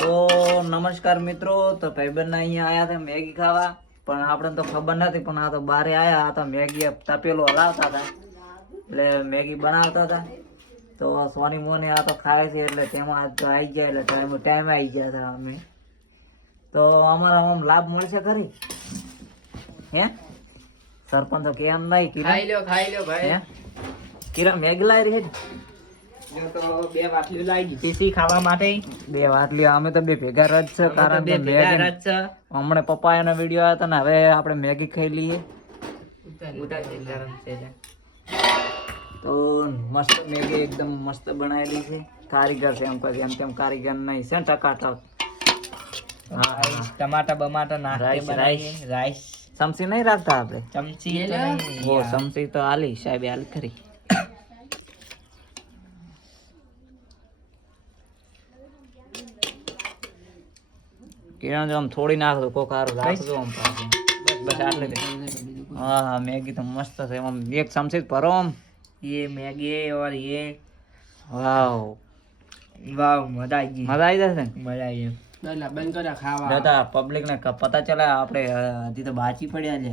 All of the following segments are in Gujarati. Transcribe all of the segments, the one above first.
તો નમસ્કાર મિત્રો, તો ભાઈબંધ અહીંયા આયા હતા મેગી ખાવા, પણ આપણે તો ખબર નથી, પણ આ તો બારે આયા હતા મેગી તપેલો હલાવતા હતા, એટલે મેગી બનાવતા હતા. તો સોની મોને આ તો ખાય છે, એટલે તેમાં આજ તો આવી ગયા, એટલે ટાઈમ આવી ગયા હતા અમે. તો અમારા આમ લાભ મળશે ખરી? હે સરપંચ તો કેમ નહીં ખાઈ લ્યો ભાઈ. કિરણ મેગી લાવી રહી છે. જો તો બે વાટલી લાવી દીધી ખાવા માટે. બે વાટલી અમે તો બે ભેગા રજ છે, કારણ કે હમણાં પપ્પાનો વિડીયો આવ્યો હતો ને, હવે આપણે મેગી ખાઈ લઈએ. તો મસ્ત મેગી એકદમ મસ્ત બનાવેલી છે. કારીગર છે એમ કોઈ એમ તેમ કારીગર નહીં છે, ટકાટક. ટમાટા બમાટા નાખી રાઈસ ચમચી નહીં રાખતા આપણે? ચમચી ઓ ચમચી તો આલી સાહેબ આલી ખરી. કિરણ જો આમ થોડી નાખજો, કોક હારું રાખજો આમ પાછું. બસ આટલે જ. હા હા, મેગી તો મસ્ત છે. આમ એક ચમચી જ ભરો આમ. ये मैगी और ये વાવ वाह मजा आई गई. મજા આવી જશે ને? मजा आई है. બંધ કરો ખાવા. દાદા પબ્લિક ને પતા ચલે આપણે હજી તો બાચી પડ્યા છે.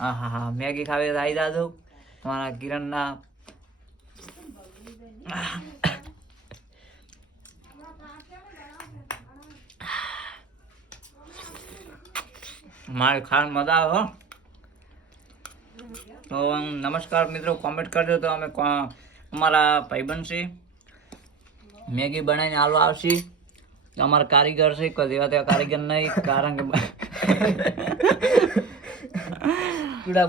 હા હા હા, મેગી ખાવી તો આવી જાજો તમારા કિરણ ના. મારે ખાવાની મજા આવે હો. તો નમસ્કાર મિત્રો, કોમેન્ટ કરજો તો અમે અમારા ભાઈબંધ છે મેગી બનાવીને આલો આવશે. અમારા કારીગર છે, કોઈ એવા તેવા કારીગર નહીં, કારણ કે પૂરા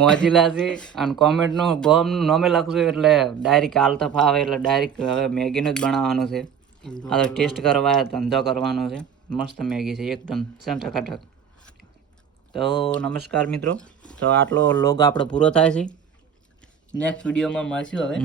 મોજીલા છે. અને કોમેન્ટ નું ગોમ નોમે લખશું એટલે ડાયરેક્ટ હાલતા ફાવે, એટલે ડાયરેક્ટ હવે મેગીનું જ બનાવવાનું છે. આ તો ટેસ્ટ કરવા ધંધો કરવાનો છે. મસ્ત મેગી છે એકદમ ટકાટક. તો નમસ્કાર મિત્રો, તો આટલો લોગ આપણો પૂરો થાય છે. નેક્સ્ટ વિડીયોમાં મળશું હવે.